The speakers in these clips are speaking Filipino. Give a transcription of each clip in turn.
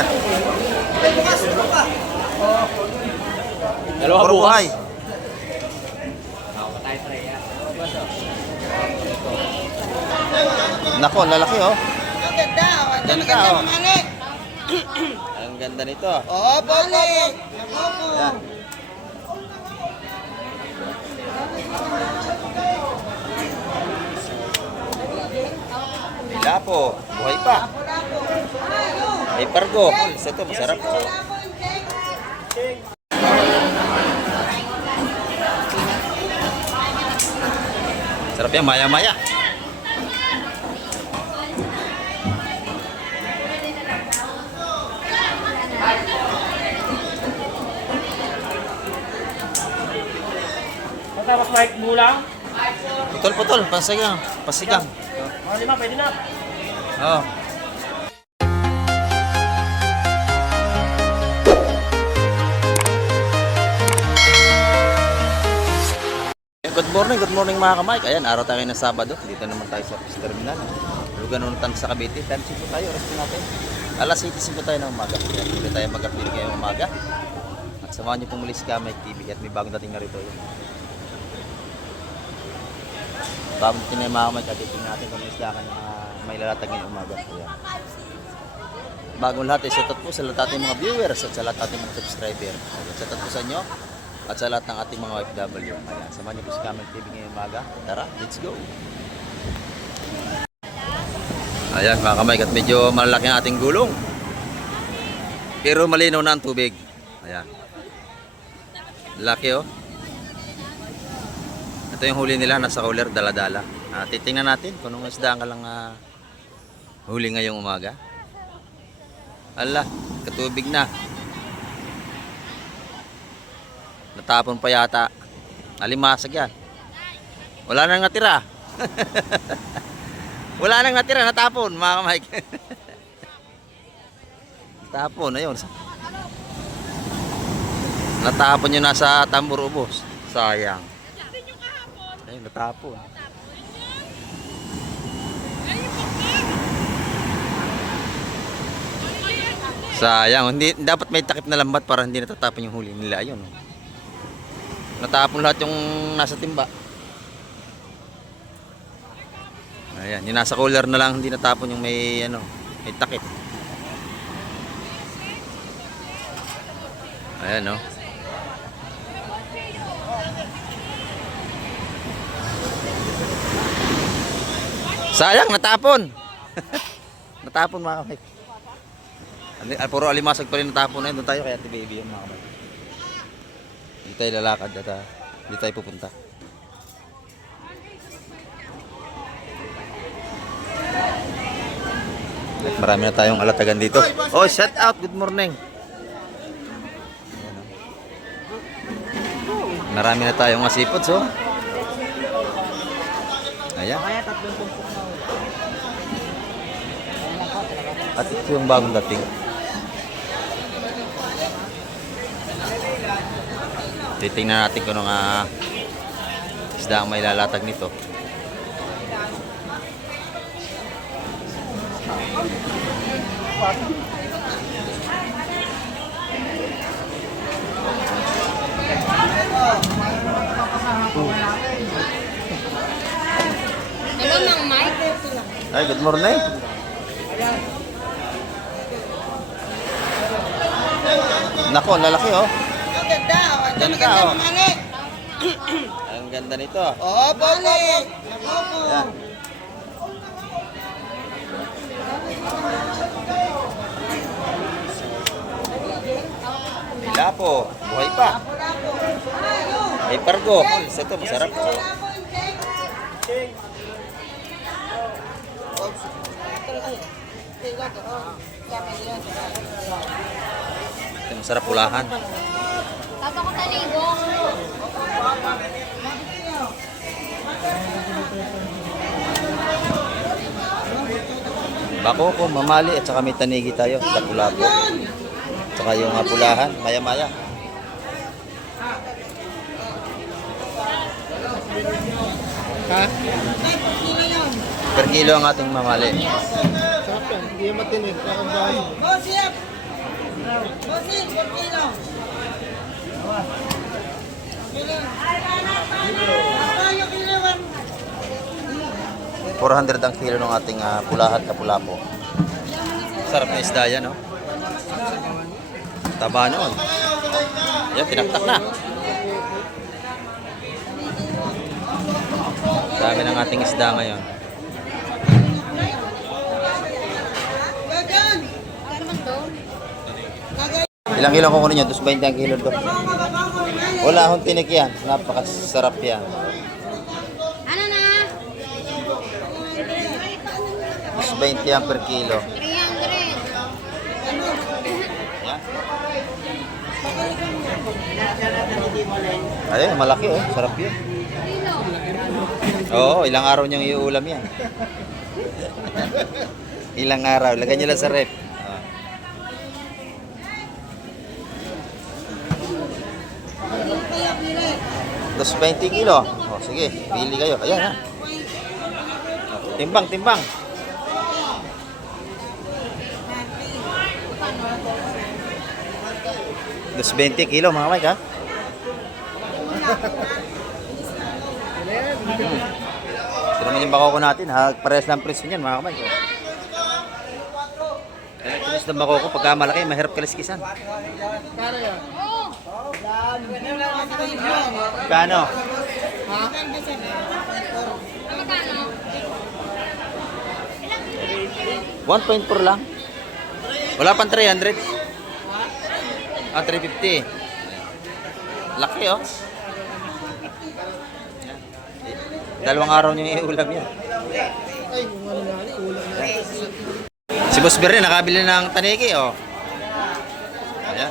Ayan. Dalawa Puro bukas. buhay. Nako, lalaki oh. Ang ganda, oh. Ang Ganda, ganda, oh. mamali. Ang ganda nito. Oh, mamali. Ayan. Lapo, buhay pa. May pargo. Isa to, masarap. Sarap yan, maya-maya. Tapos Mike Bulang. Putol-putol, pasigang. Pasigang. Mga lima, pwede na. Oh. Good morning mga ka-Mike. Ayan, araw tayo ng Sabado. Dito naman tayo sa Office Terminal. Lugan Untan sa Cavite. Time check po tayo, oras po natin. Alas 7:05 tayo ng umaga. Ayan, dito tayo mag-update ngayong umaga. At samahan niyo po muli si Ka-Mike TV at may bagong dating na rito. Bagong tinay mga ka-Mike at titingnan natin kung isda ka na may lalatag ngayong umaga. Ayan. Bagong lahat ay shoutout po sa lahat ating mga viewers at sa lahat ating mga subscriber. Shoutout po sa inyo at sa lahat ng ating mga OFW. Ayan, samahan niyo po si Ka-Mike TV ngayong umaga. Tara, let's go! Ayan mga ka-Mike, at medyo malaki ang ating gulong. Pero malinaw na ang tubig. Ayan. Laki oh. Ito yung huli nila, nasa cooler, dala-dala. Titingnan natin kung anong isda ka lang huli ngayong umaga. Ala, katubig na. Natapon pa yata. Alimasag yan. Wala nang natira. Wala nang natira, natapon mga ka-Mike. Natapon, ayun. Natapon yun nasa tambor ubos. Sayang. Ayun, natapon. Sayang, hindi dapat may takip na lambat para hindi natatapon yung huli nila. Ayun. Natapon lahat yung nasa timba. Ayan, yung nasa cooler na lang hindi natapon yung may may takip. Ayan oh. Sayang, natapon. Natapon mga ka-Mike. Puro alimasag pa rin natapon na yun. Doon tayo kaya baby yung mga ka-Mike. Hindi tayo lalakad at hindi tayo pupunta. Marami na tayong alatagan dito. Oh, shout out, good morning. Marami na tayong asipods oh. Ayan. At ito yung bagong dating. Titingnan natin kung anong isda ang may lalatag nito. Hello, Mang Mike. Ay, good morning. Nako, lalaki oh. Ang ganda, oh. Ang Ganda, ganda, oh. mamali. Ang ganda nito. Oh, mamali. Ayan. Lapo, buhay pa. May pargo. Isa to, masarap. Ito, masarap ulahan. Tapa ko talibong. Bako ko, mamali at saka may tanigi tayo. Lapu-lapu. Saka yung pulahan, maya-maya. Ha? Per kilo ang ating mamali. Sarap yan. Hindi yung matinig. Parang bahay. Oh, siya. Bossing, 4 kilo. Kayo kilo, 400 ang kilo ng ating pulahat na pulapo. Sarap na isda yan, no? Taba noon. Yan, tinaktak na. Dami ng ating isda ngayon. Gagan! Ano naman to? Ilang kilo kukunin nyo? 220 ang kilo to. Wala akong tinik yan. Napakasarap yan. Ano na? 220 ang per kilo. 300. Ayun, malaki oh. Sarap yun. Kilo. Oo, ilang araw niyang iuulam yan. Ilang araw. Lagyan niyo lang sa rep. Ah. Tapos 20 kilo. O, sige. Pili kayo. Ayan ha. Timbang, timbang. Tapos 20 kilo mga Mike ha. Ito naman yung bakoko natin ha. Parehas lang presyo niyan mga Mike. Tulis ng bakoko pagka malaki mahirap kaliskisan. Oo. Kano? Ano magkano? 1.4 lang. Wala pang 300. Ah, 350. Laki oh. Dalawang araw niyong iulam yan. Si Boss Berry nakabili ng taniki oh. Ayan.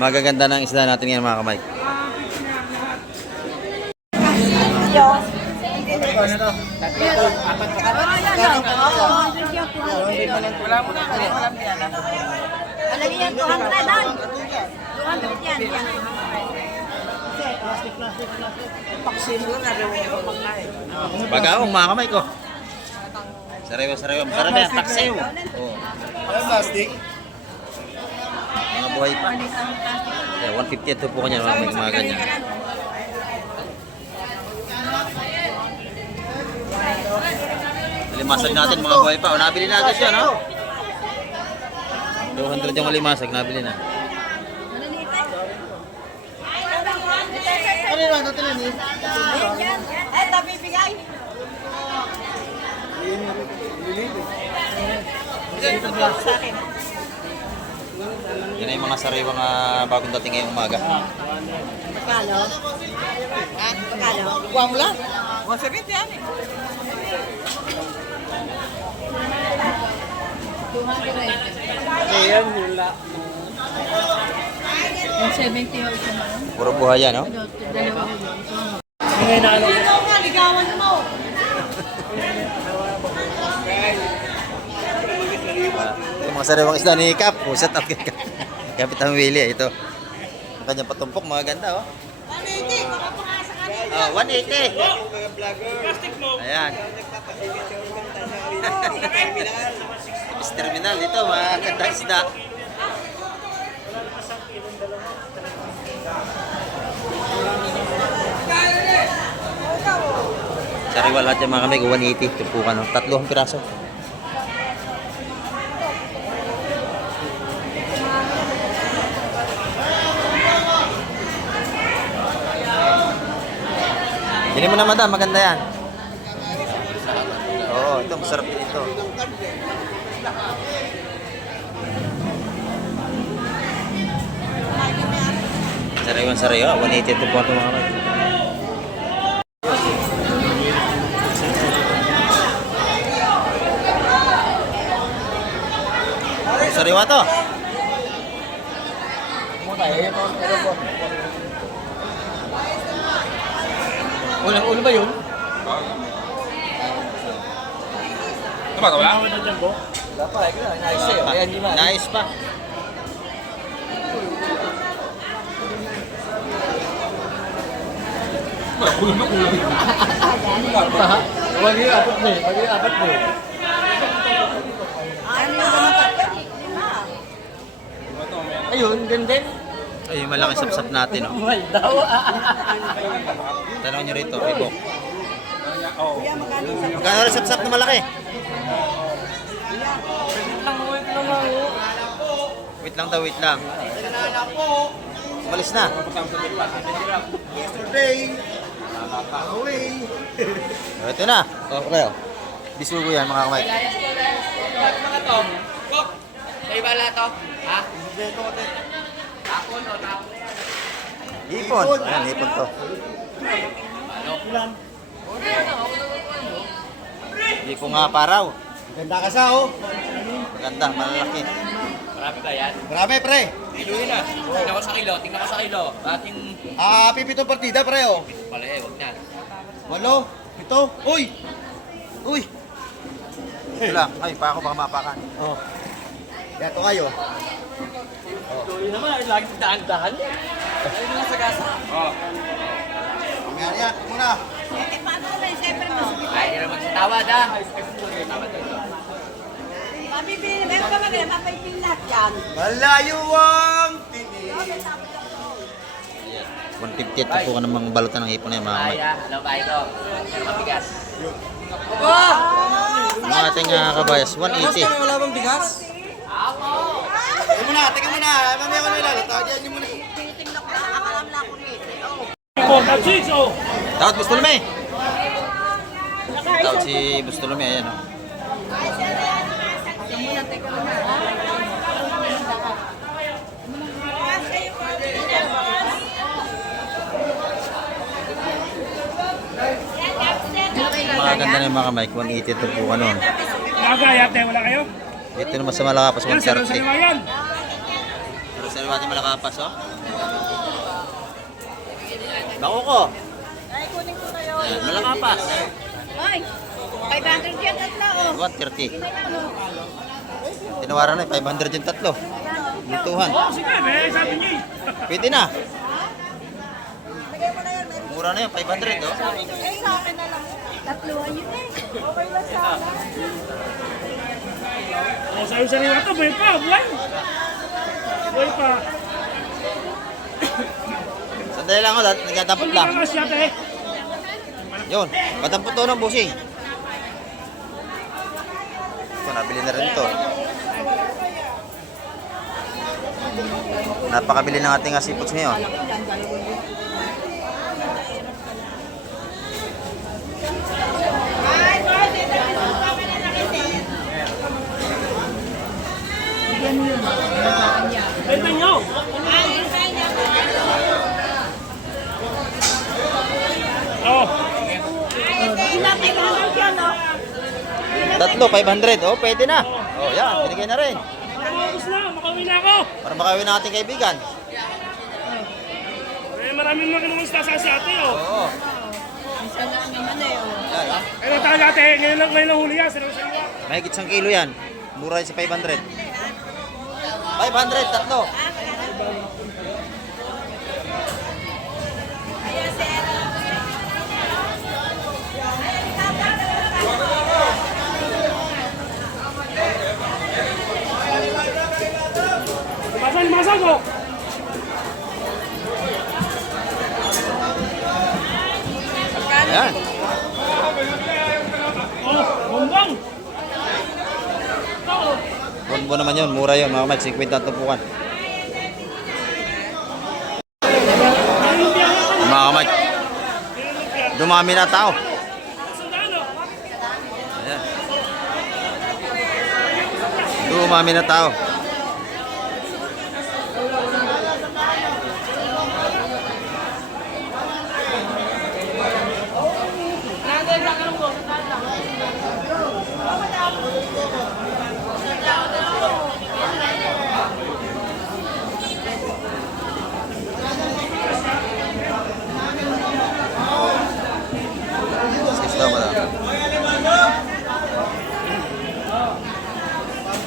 Magaganda ng isda natin ngayon mga kamay. Malaki yan, 200 lang. 200 yan. Bagaong mga kamay ko. Sariwa-sariwa. Masarap yan. Taksew. Oh. Plastic. Mga buhay pa. Yeah, 150 ito po kanya mga ganyan. Limasag natin mga buhay pa. O, nabili na agad siya, no? 200 yung limasag, nabili na. Ano naman ito lang eh? Ay, tapi bigay. Yan na yung mga sariwang bagong dating ngayong umaga. Magkano? Ah, magkano? Kuha mo lang. 170 yan eh. 200. Ayan, wala. 170 ako naman. Puro buhay yan, no? Dalawa ko yun. Ngayon na ano. Ikaw nga, ligawan mo. Yung mga sariwang isda ni Cap. Set up kay Kapitan Willie. Ito. Ang kanyang patumpok, mga ganda, oh. 180, baka pakasa ka rin. Oh, 180. Ayan. Sa terminal dito, mga ganda isda. Sariwa lahat yung mga kamay, 180. Tumpukan, no? 3 piraso. Hindi mo na madam, maganda yan. Oo, ito, masarap din ito. Sariwa, 180 ito po ito mga kamay. Sariwa to. Ulo ba yun? Ito ba? Wala? Nice pa. Ulo ba? Ulo ba? Wagi apat na eh. Ano yung Hanggang din. Ay, yung malaki sapsap natin, oh. Mahal daw. Tanong nyo rito, Reebok. Kuya, magkano sa... Magkano rin sapsap na malaki? Wait lang daw, wait lang. Umalis na. Yesterday. Away. Ito na. Okay. Bisugo yan, mga kamay. Mga to. Kok. Kayo ba lahat to? Ha? Tapon o tapon. Hipon. Ayan, hipon to. Hipon nga paraw. Ganda ka sa, oh. Maganda, malalaki. Marami ba yan? Marami, pre. Iluhin na. Tingnan ko sa kilo. Tingnan ko sa kilo. Ating Pipitong partida, pre, oh. pala eh. Huwag na. 8, 7. Uy! Uy! Ito lang. Ay, pa ako baka mapakan. Oh. Yato kayo. Iluhin naman. Lagi daan-daan. Ay, mga sagasa. Oo. Mamaya yan. Muna. Ay, hindi naman sa tawad ha. Mabibili, meron ka mag mapipili lahat yan. Malayo ang tingin. Ayan. 150 ito po ka ng mga balutan ng hipon na yan, mga kamay. Ay, alam ba ko? Pero mabigas. Mga ating kabayas, 180. Wala bang bigas? Teka muna, teka muna. Mamaya ko na ilalata. Tawad yan muna. Tinitingnan ko lang, akalam lang ako nito. Oh. Tawad Bustolome! Tawad si Bustolome, ayan o. Mga ganda na yung mga mic, 180 ito po ano. Nagayate, wala kayo? Ito naman sa Malakapas, Yan, 130. sariwa yan. Pero sa Malakapas, Malakapas oh. Bako ko. Ay, kunin ko kayo. Ayan, Malakapas. Ay, 500 yan at lang, oh. 130. Tinawaran na 500 yung tatlo. Lutuhan. Oh, sige, may sabi niyo eh. Pwede na. Bigay mo na yan, meron. Mura na yun, 500 oh. Eh, sa akin na lang. Tatluhan yun eh. Okay lang sa akin. Oh, sa'yo sariwa to, buhay pa, buhay. Buhay pa. Sandali lang ako, nagdadampot lang. Ang asyate eh. Yun, madampot to ng busing. Ito, nabili na rin ito. Napakabili ng ating seafoods ngayon. Benta nyo. Oh, Tatlo, 500. Oh, pwede na. Oh, yan, binigay na rin. makapagos na, makauwi na ako. Para makawin ng ating kaibigan. Eh, maraming mga sa ate, oh. Oo. Yan, ah. Eh, natawag ate, ngayon lang huli yan, sariwa. Mahigit 1 kilo yan. Mura sa 500. 500, tatlo. Limasan, oh. Ayan. Oh, bombang. Oh, Bonbo naman yun, mura yun. Mga Mike, 50 ang tupukan. Mga Mike, dumami na tao. sundalo. Ayan. Dumami na tao.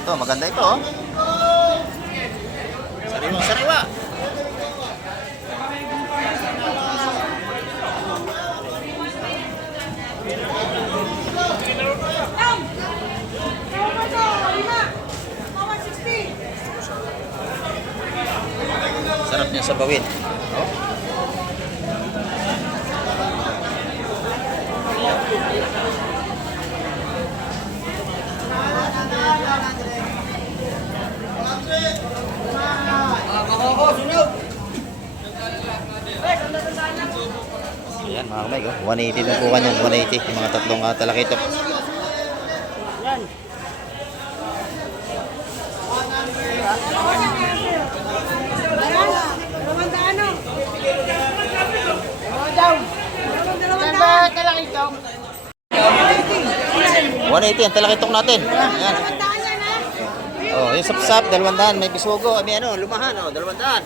Ito, maganda ito, oh. Sariwa, sariwa. niya sa bawin. Oh. Ayan mga kamay, oh. 180 na po kanyan, 180 yung mga tatlong talakitok. Talang ito. 180 ang talakitok natin. Ayan. Oh, yung sapsap, 200, may bisugo, may ano, lumahan, oh, 200.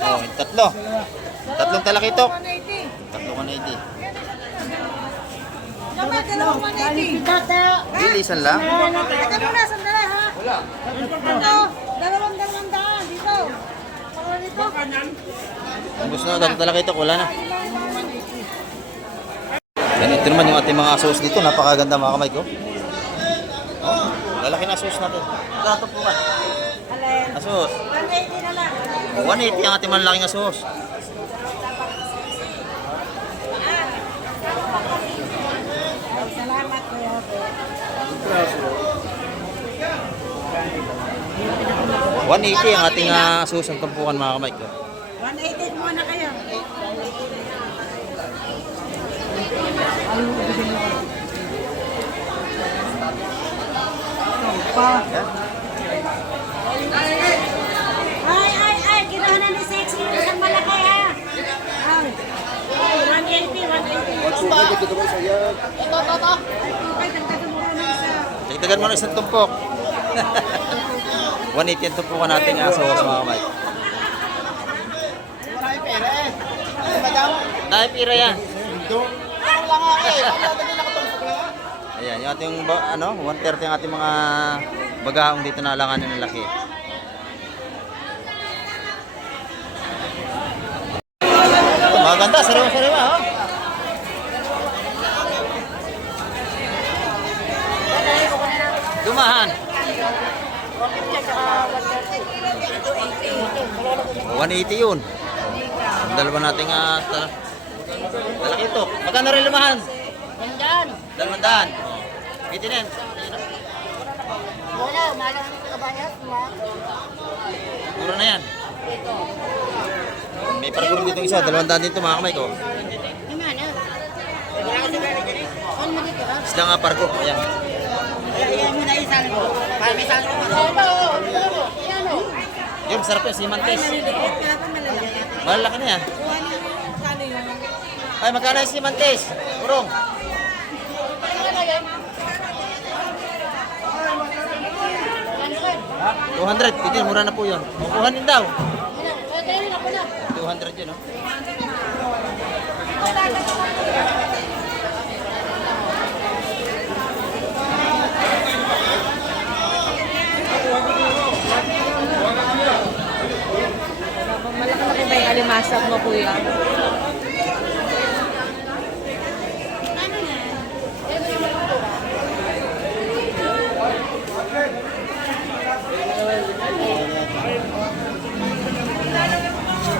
Oh, yung tatlo. Tatlong talakitok. Tatlong 180. Bilisan lang. Teka muna, sandali ha. Wala. Ito, dalawang daan dito. Pakawa nito. Ang gusto na, tatlong talakitok, wala na. Yan, ito naman yung ating mga sauce dito. Napakaganda mga kamay ko. Oh, lalaki na sauce natin. Gato po ka. Alin. Asos. 180 na lang. 180 ang ating malalaking asos. Salamat kuya. 180 ang ating asos ang tumpukan mga kamay ko. 180 muna kayo. Yan. Ay, kinuha na ni Sexy yung isang malaki ha. Ay, 180. Ito. Ay, dagdagan mo na isa. Dagdagan mo na isang tumpok. 180 ang tumpukan natin yung asos mga kamay. Marami pera eh. Madam. Dahil pira yan. Ako lang ako eh. Pagkatagin ako itong pukla. Ayan, yung ating 130 ang ating mga bagaong dito na alanganin ng laki. Ito, maganda, sariwa-sariwa, oh. Dumahan. 180 yun. Ang dalawa nating talakitok. Magkano rin lumahan? 200. Itinin. Wala, malang kabayat mo. Mura na yan. May parkurin dito isa. 200 dito mga kamay ko. Isda nga parko. Ayan. Ayan mo na isang ko. Para may isang ko. Yun, sarap yun. Simantes. Malalaki na yan. Ay, magkano yung simantes? Urong. 200. Pitin, mura na po yun. Kukuhanin daw. 200 yun, oh. Malaki ba yung alimasag mo kuya?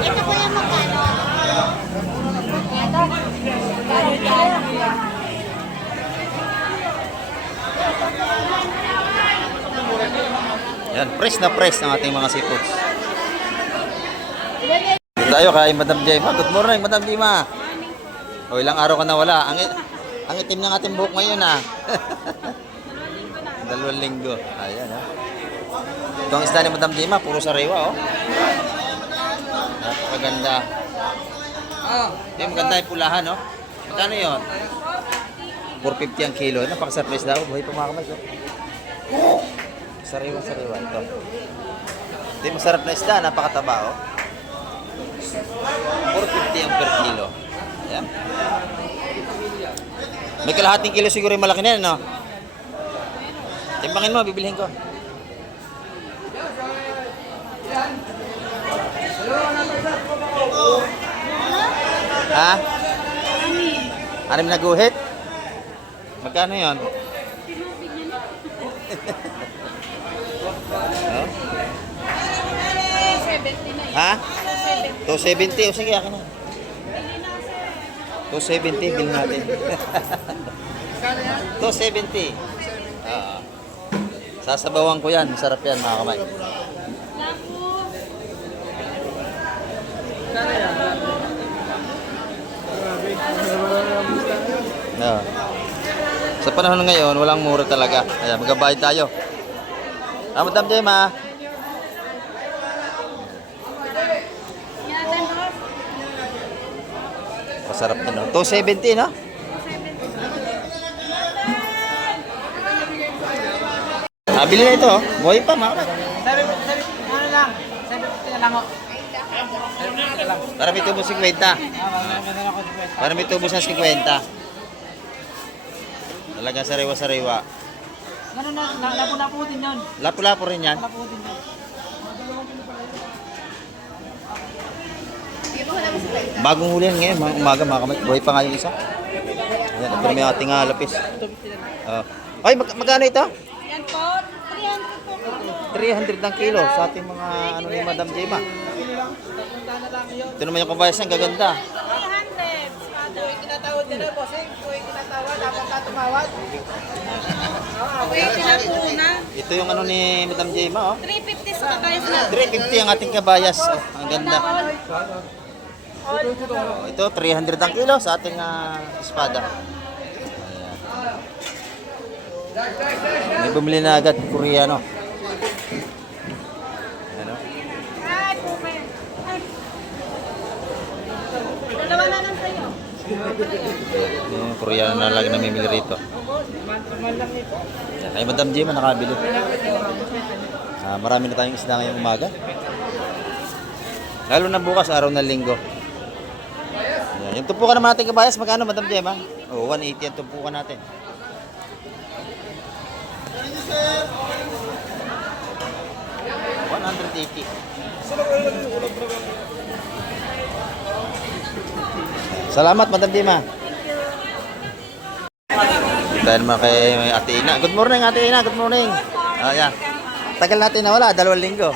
Ito po yung magkano? Ito? Magkano dyan? Yan, fresh na fresh ang ating mga seafoods. Dito tayo kay Madam Jema. Good morning, Madam Jema. O, ilang araw ka na wala. Ang itim ng ating buhok ngayon, ha. 2 linggo. Ayan, ha. Ito ang isda ni Madam Jema. Puro sariwa, oh. Napakaganda. Ito yung maganda yung pulahan, oh. Magkano yun? 450 ang kilo. Napakasarap na isda, oh. Buhay pa mga kamay, oh. Sariwa-sariwa ito. Ito yung masarap na isda, napakataba, oh. 450 ang per kilo. Ayan. May kalahating kilo siguro yung malaki na yan, no? Timbangin mo, bibilhin ko. Ha? 6 na guhit? Magkano yun? No? Ha? 270. O sige, akin na. 270, bilhin natin. 270. Sasabawan ko yan. Masarap yan, mga kamay. No. Sa panahon ngayon, walang mura talaga. Ayan, magabayad tayo. Madam Gemma. Masarap din, no? 270, no? Bili na ito, oh. Buhay pa, mga. Ano lang? 70 na lang ako. Para may tubos 50. Para may tubos na 50. Talagang sariwa-sariwa. Ganun na, lapo-lapo din yun. Lapo-lapo rin yan. Lapo din yun. Bagong huli yan ngayon, mga umaga, mga kamay. Buhay pa nga yung isa. Ayan, ito may ating lapis. Ay, magkano ito? Yan po, 300 po. 300 ng kilo sa ating mga ano ni Madam Gemma. Ito naman yung kabayas ang gaganda. 300. Kung tinatawad nila, bossing. Kung tinatawad, dapat ka tumawad. Kuya, pinapuna. Ito yung ano ni Madam Gemma, oh. 350 sa kabayas na. 350 ang ating kabayas. Oh, ang ganda. Ito, 300 ang kilo sa ating espada. Ayan. May bumili na agad, Koreano. Ano? Ay, pumen. Ay. Dalawa na lang sa'yo. Yung Koreano na lang namimili rito. Ay, Madam Gemma nakabili. Marami na tayong isda ngayong umaga. Lalo na bukas, araw na linggo. Ayan. Yung tumpukan naman natin kabayas, magkano, Madam Gemma? 180 ang tumpukan natin. $180. Salamat, Madam Gemma. Dahil naman kay Ate Ina. Good morning, Ate Ina. Good morning. Ayan. Tagal natin nawala, 2 linggo.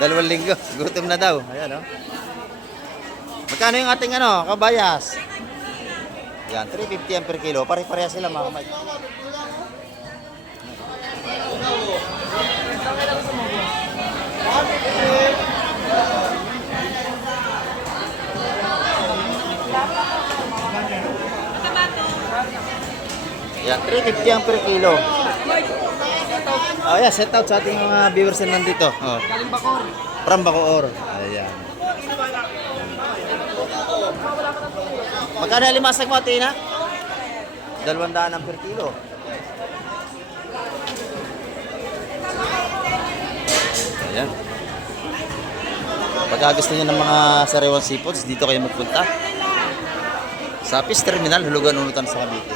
2 linggo. Gutom na daw. Ayan, oh. Magkano yung ating kabayas? Yan, 350 yan per kilo. Pare-pareha sila, mga kamay. Yan, 350 yan per kilo. Oh, yeah, set out sa ating mga viewers na nandito. Oh. From Bacoor. Ayan. Magkano limasag mo, Tina? 200 ang per kilo. Ayan. Pagka gusto nyo ng mga sariwang seafoods, dito kayo magpunta. Sa Fish Terminal, Hulugan, Unutan sa Cavite.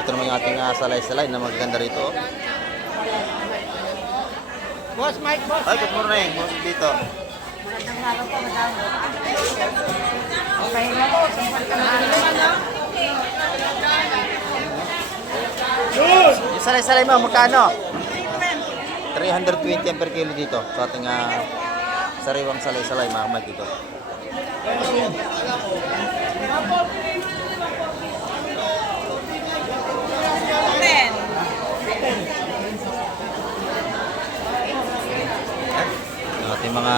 Ito naman yung ating salay-salay na magaganda rito. Oh. Boss Mike, boss. Ay, good morning. Boss dito. Magandang araw po, madam. Okay na po. Yung salay-salay mo, magkano? 320 per kilo dito sa ating sariwang salay-salay, mga kamay dito. Yung ating mga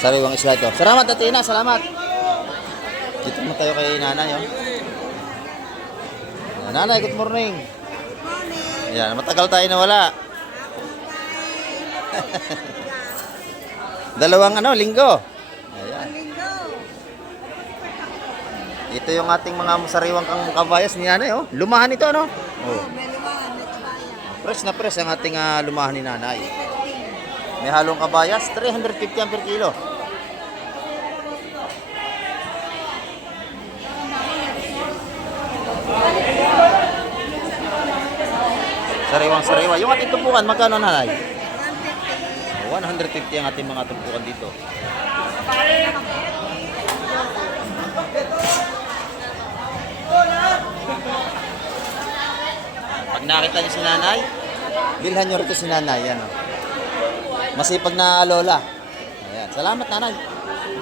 sariwang isla ito. Salamat, Tina. Salamat. Dito mo tayo kay nanay. Oh. Nanay, good morning. Ayan, matagal tayo nawala. Dalawang linggo. Ayan. Ito yung ating mga sariwang kabayas ni nanay. Oh. Lumahan ito, ano? Oh. Fresh na fresh ang ating lumahan ni nanay. May halong kabayas, 350 per kilo. Sariwang-sariwa. Yung ating tumpukan, magkano, nanay? 150 ang ating mga tumpukan dito. Pag nakita niyo si nanay, bilhan niyo rito si nanay. Yan, oh. Masipag na lola. Ayan. Salamat nanay.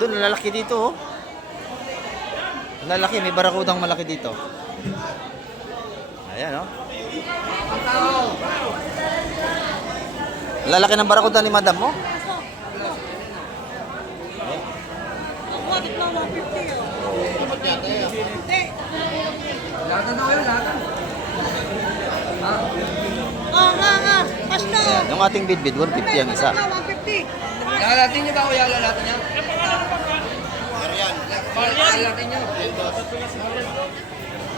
Doon, lalaki dito, oh. Lalaki, may barakudang malaki dito. Ayan, oh. Lalaki ng barakuda ni madam mo. Bakit lang 150 oh? Lahat na kayo, lahat. Nga. Basta. Ayan, yung ating bidbid, 150 ang isa. 150. Lalatin niyo ba o lalatin niyo? Lalatin niyo.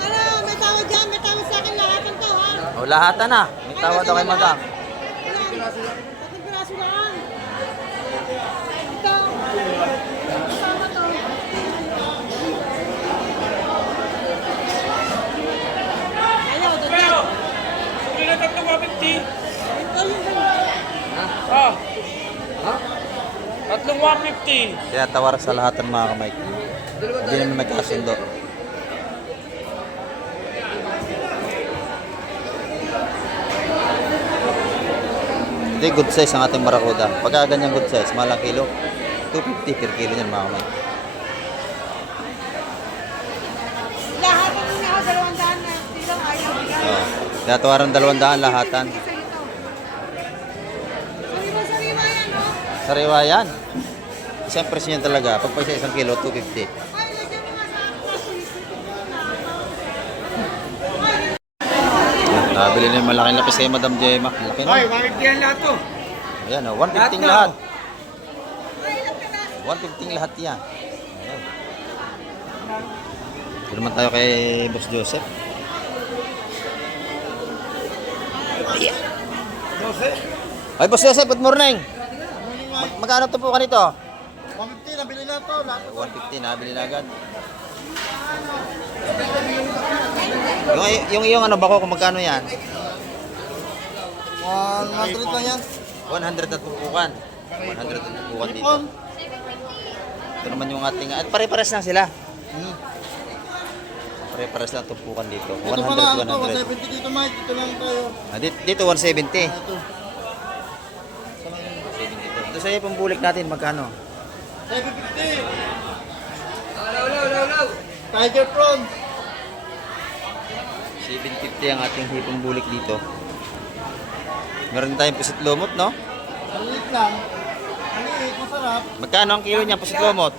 Ano, may tawad dyan. May tawad sa akin lahatan to, ha? O, lahatan na. May tawad daw kay madam. Ilan? 3 piraso lang. Ito. Tama to. Ayaw, dagdag. Hindi na tatlong 150. Ito yung Ah. Tatlong 150. Kaya tawar sa lahatan mga kamay. Hindi naman nagkasundo. Hindi, good size ang ating barakuda. Pagka ganyan good size, malang kilo, 250 per kilo yan mga kamay. lahat ng nga 200 na silang ayaw. Oh. Kaya tawaran 200 lahatan. Sariwa yan, no? Sariwa yan. Isang presyo yan talaga. Pag pa isa 1 kilo, 250. Ay, lagyan mo nga sa plastic. Nabili na yung malaking lapis kay Madam Gemma. Laki na. Ay, 150 yan lahat to. Ayan o, 150 lahat. 150 lahat yan. Ayan. Ito naman tayo kay Boss Joseph. Ay, Boss Joseph, good morning. Magkano to po ka nito? 150, nabili na to. 150, nabili na agad. Yung iyong ano bako kung magkano yan? 100 lang yan. 100 na tumpukan. 100 na tumpukan dito. Ito naman yung ating... At pare-pares lang sila. Pare-pares lang tumpukan dito. 100, 100. 170 dito, Mike. Dito lang tayo. Dito 170. Ito. 170 dito. Ito sa'yo pang bulik natin, magkano? 750. Tiger prawn. 750 ang ating hipong bulik dito. Meron tayong pusit lumot, no? Maliit lang. Maliit, masarap. Magkano ang kilo niya, pusit lumot?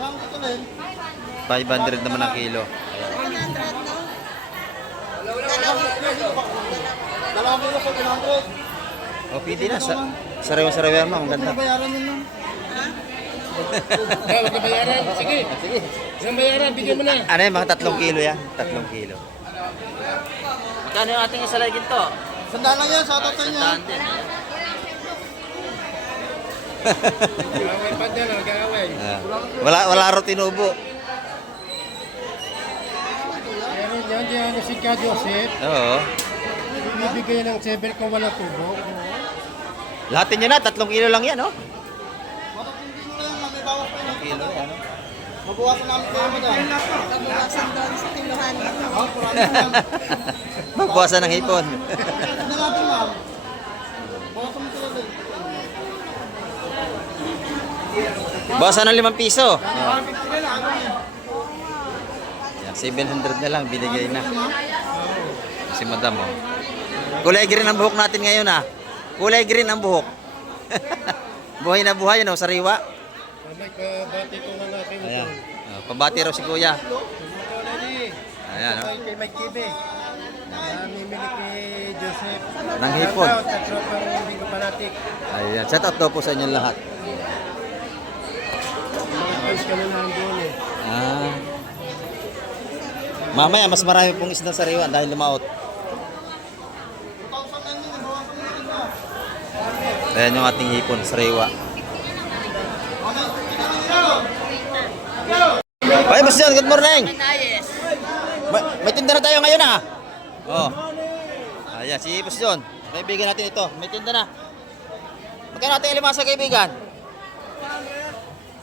Saan ito rin? 500 naman ang kilo. Dalawang kilo sa 100. O, pwede na. Sariwa-sariwa mo, ang ganda. Bayaran yun lang. Magkabayaran. Sige. Sige. Isang bayaran, bigyan mo na. Ano yan, mga 3 kilo yan? 3 kilo. Magkano yung ating isa lagi to? Sandaan lang yan, sa tatay niya. Sandaan din. Gaway pa dyan, gaway. Ah. Wala ro tinubo. Meron yan, diyan si Ka Joseph. Oo. Bibigay ng 7 kung walang tubo. Lahatin nyo na, 3 kilo lang yan, oh. Bakit hindi mo lang, may bawas pa yun. Kilo yan, oh. Mabuwasan namin kayo mo dyan. Kabukasan doon sa tiluhan. Magbuwasan ng hipon. Hindi natin, ma'am. Bawasan mo sila din. Bawasan ng 5 piso. Oh. 150 na lang. Yan, 700 na lang, binigay na. Si Madam, oh. Kulay green ang buhok natin ngayon, ah. Kulay green ang buhok. Buhay na buhay, ano, sariwa. Bati ko nga natin. Ayan. Oh, pambati raw si Kuya. Ayan, oh. Kay Mike TV. Namimili kay Joseph. Nang hipon. Sa tropang Bigo Panatik. Ayan. Shout out daw po sa inyong lahat. Mga friends kami nandun eh. Ah. Mamaya, mas marami pong isda sariwa dahil lumaot. Ayan yung ating hipon, sariwa. Ay, Boss John, good morning! May tinda na tayo ngayon, ah! Oh. Ayan, si Boss John. Kaibigan natin ito. May tinda na. Magkano natin alimasa, kaibigan?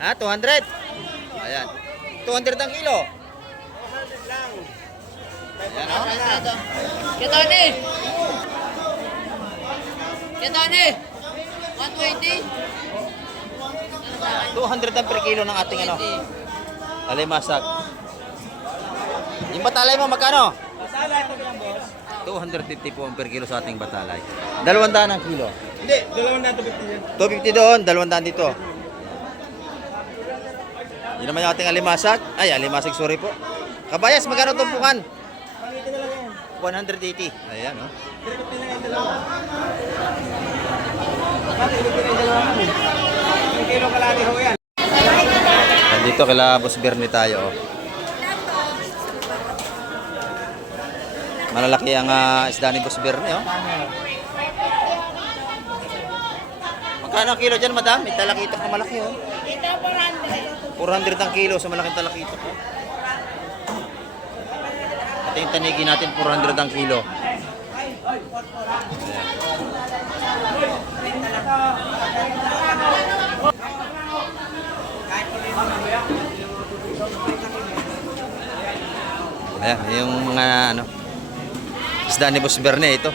Ha? 200? Ayan. 200 ang kilo. 200 lang. Ayan, oh. Kaya Tony! Ito ni. 120. 200 ang per kilo ng ating ano. Alimasag. Yung batalay mo magkano? 250 po ang per kilo sa ating batalay. 200 ang kilo. Hindi, 250 yan. 250 doon, 200 dito. Yun naman yung ating alimasag. Ay, alimasag, sorry po. Kabayas, magkano tumpukan? 180. Ayan, oh. 350 lang yung dalawa. Bakit 350 lang yung dalawa kami? 1 kilo kalahati ho yan. Nandito kila Boss Bernie tayo, oh. Malalaki ang isda ni Boss Bernie, oh. Magkano ang kilo dyan, madam? May talakitok na malaki, oh. Ito 400. 400 ang kilo sa malaking talakitok, oh. Ito yung tanigi natin, 400 ang kilo. Ayan, yung mga ano, isda ni Boss Bernie, ito.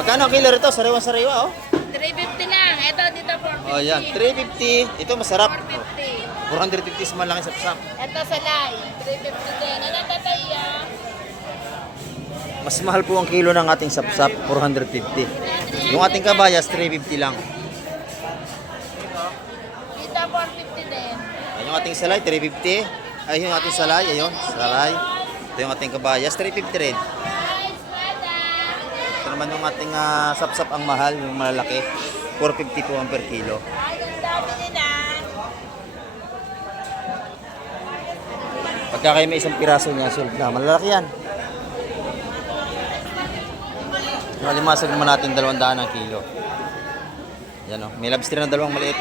Magkano ang kilo rito? Sariwa-sariwa, oh. 350 lang. Ito dito 450. Oh, yan. 350. Ito masarap. 450. 450 sa malaki sapsap. Ito sa lay. 350 din. Ano tatay ah? Mas mahal po ang kilo ng ating sapsap, 450. Yung ating kabayas, 350 lang. Dito 450 din. Ay, yung ating salay, 350. Ay, yung ating salay, ayun, salay. Ito yung ating kabayas, 350 rin. Ito naman yung ating sapsap ang mahal, yung malalaki. 450 po ang per kilo. Ay, ang dami nila. Pagka kayo may isang piraso niya, sold na. Malalaki yan. Yung alimasag naman natin 200 ang kilo. Yan o. May lobster na dalawang maliit.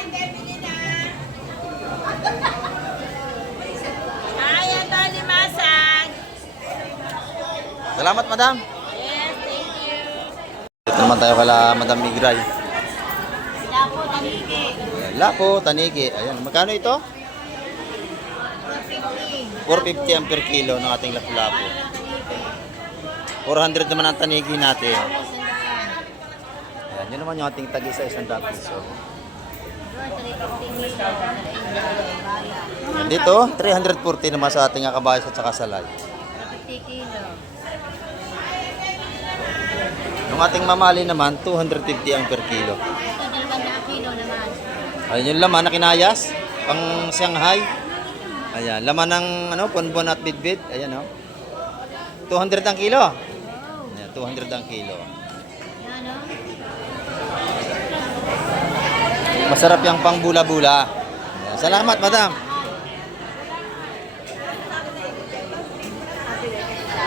Ay, ito limasag. Salamat, madam. Yes, thank you. Dito naman tayo kala Madam Migray. Lapo, taligi. Lapo, tanigi. Ayan. Magkano ito? 450 ang per kilo ng ating lapu-lapo. 400 naman ang tanigi natin. Ayan. Yun naman yung ating tagi sa 100 piso. Ayan, dito, 340 naman sa ating kabayas at saka salay. 50 kilo. Yung ating mamali naman, 250 ang per kilo. Ito 200 kilo naman. Ayan yung laman na kinayas, pang Shanghai. Ayan, laman ng ano, ponbon at bidbid. Ayan, oh. 200 ang kilo. Ayan, 200 ang kilo. Yan, no? Masarap yung pang bula-bula. Ayan, salamat, madam.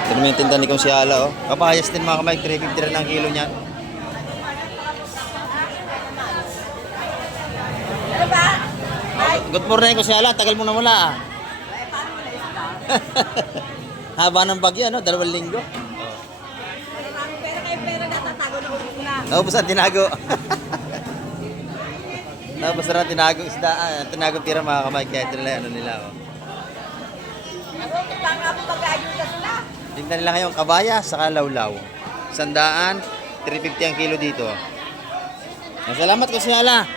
Ito naman yung tinda ni Kong Siala, oh. Kabayas din mga kamay, 350 rin ang kilo niyan. Good morning, Kong Siala. Tagal mo na mula, ah. Haba ng bagyo, ano? 2 linggo. Pero kayo pera natatago na ubus na. Naubusan, tinago. Naubusan na tinago isda, tinago pira mga kamay. Kaya ito nila, ano nila, oh. Ako, kita nga po mag-ayuda sila. Tingnan nila ngayon, kabayas, saka lawlaw. 100, 350 ang kilo dito. Salamat ko siya,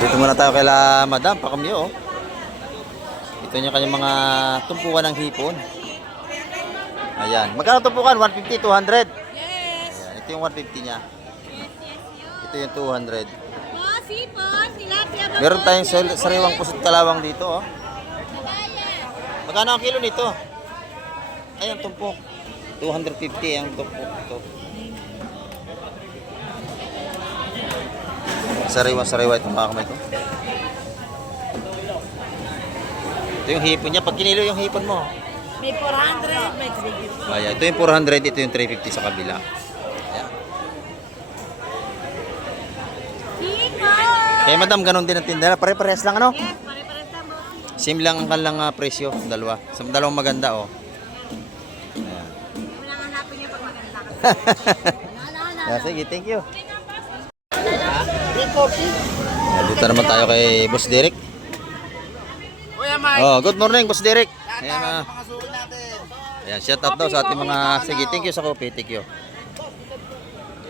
dito muna tayo kaila Madam Pakamyo, oh. Ito yung kanyang mga tumpukan ng hipon. Ayan. Magkano tumpukan? 150, 200? Yes. Ayan. Ito yung 150 niya. Ito yung 200. Boss, sipon, tilapia ba? Meron tayong sariwang pusit kalawang dito, oh. Magkano ang kilo nito? Ay, ang tumpok. 250 ang tumpok ito. Sariwa-sariwa itong mga kamay ko. Ito yung hipon niya. Pag kinilo yung hipon mo. May 400, may 350. Ayan. Ito yung 400, ito yung 350 sa kabila. Ayan. Sipon! Kaya madam, ganun din ang tindera. Pare-parehas lang, ano? Yes, pare-pares lang, boss. Same lang ang kanilang presyo. Dalawa. Sa dalawang maganda, oh. Ayan. Wala nga hanapin niya pag maganda ka. Yeah, sige, thank you. Ayan, dito naman tayo kay Boss Derek. Kuya Mike. Oh, good morning, Boss Derek. Ayan, Ayan, shout out daw sa ating mga, sige, thank you sa coffee, thank you.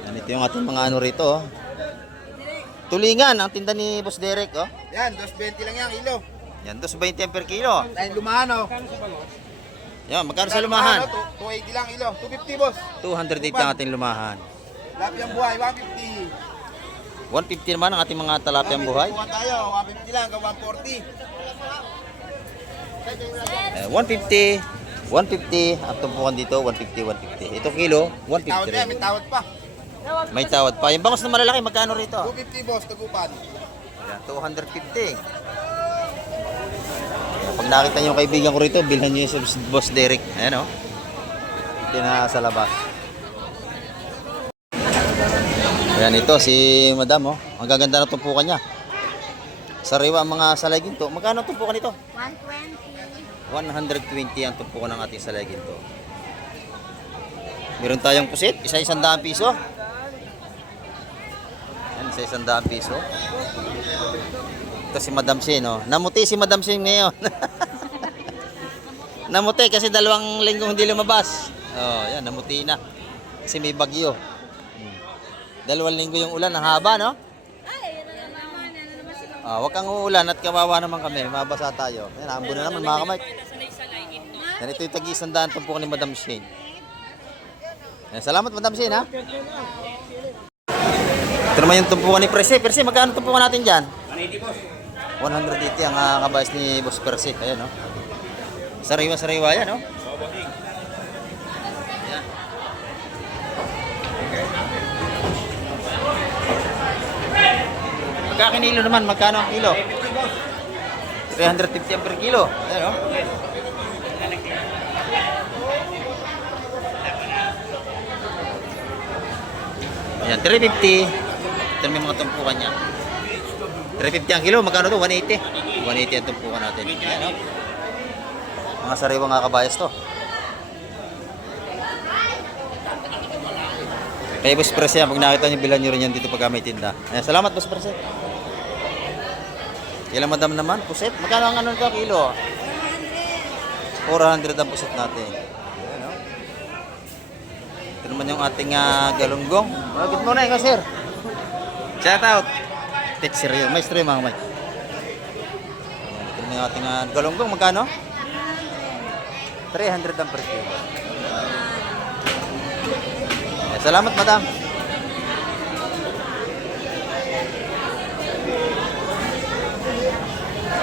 Yan, ito yung ating mga ano rito, oh. Tulingan, ang tinda ni Boss Derek, oh. Yan, 220 lang yan, kilo. Yan, 220 yan per kilo. Dahil lumahan, oh. Yan, magkano sa lumahan? 280 lang, kilo. 250, boss. 208 ang ating lumahan. Lapiang buhay, 150. 150 naman ang ating mga talapyang buhay. Buwan tayo, 150 lang, hanggang 140. 150, ang tumpukan dito, 150. Ito kilo, Tawad 150 yan, may rin. tawad pa. May tawad pa. Yung bangos na malalaki, magkano rito? 250, boss, tagupan. Ayan, 250. Ayan, pag nakita niyo yung kaibigan ko rito, bilhan niyo yung sa Boss Derek. Ayan, oh. Ito na sa labas. Ayan, ito si Madam, oh. Ang gaganda ng tumpukan niya. Sariwa ang mga salay ginto. Magkano ang tumpukan nito? 120 ang tumpukan ng ating salay ginto. Meron tayong pusit, isa-100 piso. Yan, isa-100 piso. Ito si Madam Shin, oh. Namuti si Madam Shin ngayon. Namuti kasi 2 linggong hindi lumabas. Oh, yan, namuti na. Kasi may bagyo. 2 linggo yung ulan, ang haba, no? Wag kang uulan at kawawa naman kami, mabasa tayo. Yan, ambon na naman mga kamay. Yan, ito yung tag-100 tumpukan ni Madam Shane. Yan, salamat Madam Shane, ha? Ito naman yung tumpukan ni Perse. Perse, magkano tumpukan natin dyan? 180, boss. 180 ang kabayas ni Boss Perse. Ayan, no? Sariwa-sariwa yan, no? Yan. Magkakinilo naman, magkano ang kilo? 350 ang per kilo. Ayan, no? Ayan, 350. Ito may mga tumpukan niya. 350 ang kilo, magkano to? 180. 180 ang tumpukan natin. Ayan, no? Mga sariwa nga kabayas to. Kaya Boss Perse yan, pag nakita nyo, bilan nyo rin yan dito pagka may tinda. Ayan, salamat Boss Perse. Kailan Madam naman, puset? Magkano ang ano nito kilo? 400 ang puset natin. Ayan, no? Ito naman yung ating galunggong. Good morning, sir. Shout out. Teacher yun. Maestro yung mga kamay. Ito naman yung ating galunggong. Magkano? 300 ang per kilo. Ayan, salamat, Madam.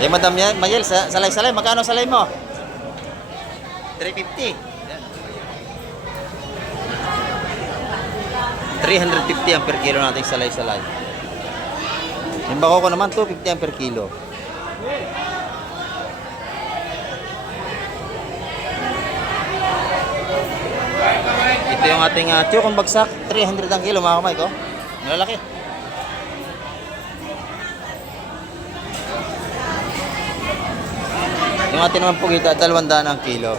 Madam Mayel, salay-salay. Magkano salay mo? 350. Yan. 350 ang per kilo nating salay-salay. Yung bako ko naman, 250 ang per kilo. Ito yung ating chukong bagsak, 300 ang kilo mga kamay ko. Malalaki. Yung ating naman pugita, 200 ang kilo.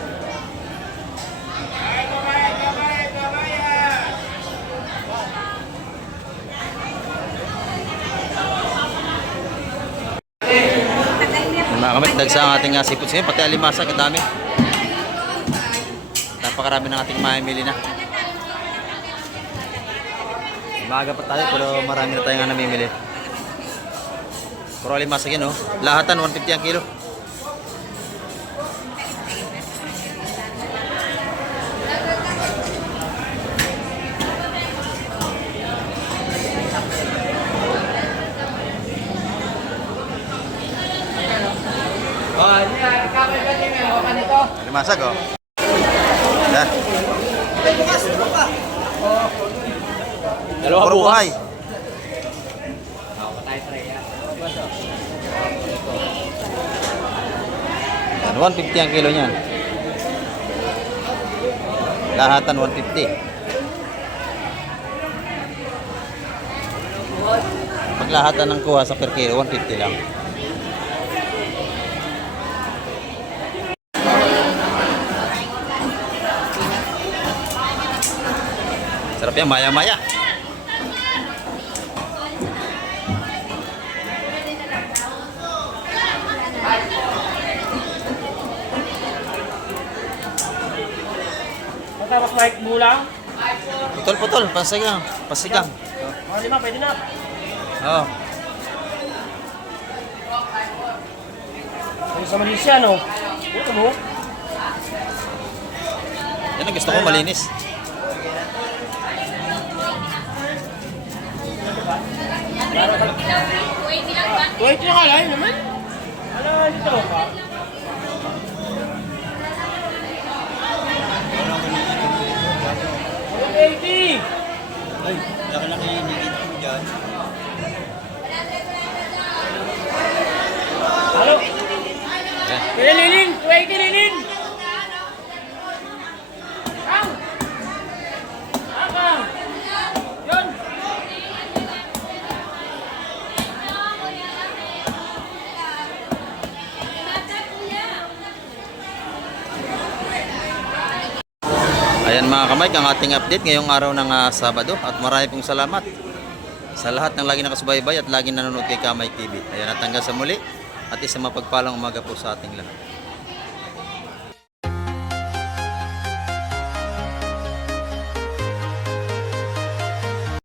Mga kamay, dagsa ang ating sipot ngayon, pati alimasa, kadami. Napakarami ng ating mamimili na. Maaga pa tayo, pero marami na tayong namimili. Puro alimasa yun, oh. Lahatan, 150 ang kilo. Limasag, oh. Yan. Dalawa Puro bukas. buhay. Yan, 150 ang kilo niyan. Lahatan 150. Pag lahatan ng kuha sa per kilo, 150 lang. Sarap yan, maya-maya. Tapos Mike Bulang. Putol, pasigang. Pasigang. Mga 5, pwede na. Oh. Ay, sa Malaysia, no? Ito mo. Yan ang gusto ko, malinis. Wait lang alay naman. Ano dito ka? $180. Ay, laki-laki hinigit ko dyan. Halo. Ayan. Kaya Lilin, 280 Lilin. Kang. Kang. Yun. Ayan mga kamay, ang ating update ngayong araw ng Sabado at marami pong salamat sa lahat ng lagi nakasubaybay at lagi nanonood kay Kamay TV. Ayan at hanggang sa muli at isang mapagpalang umaga po sa ating lahat.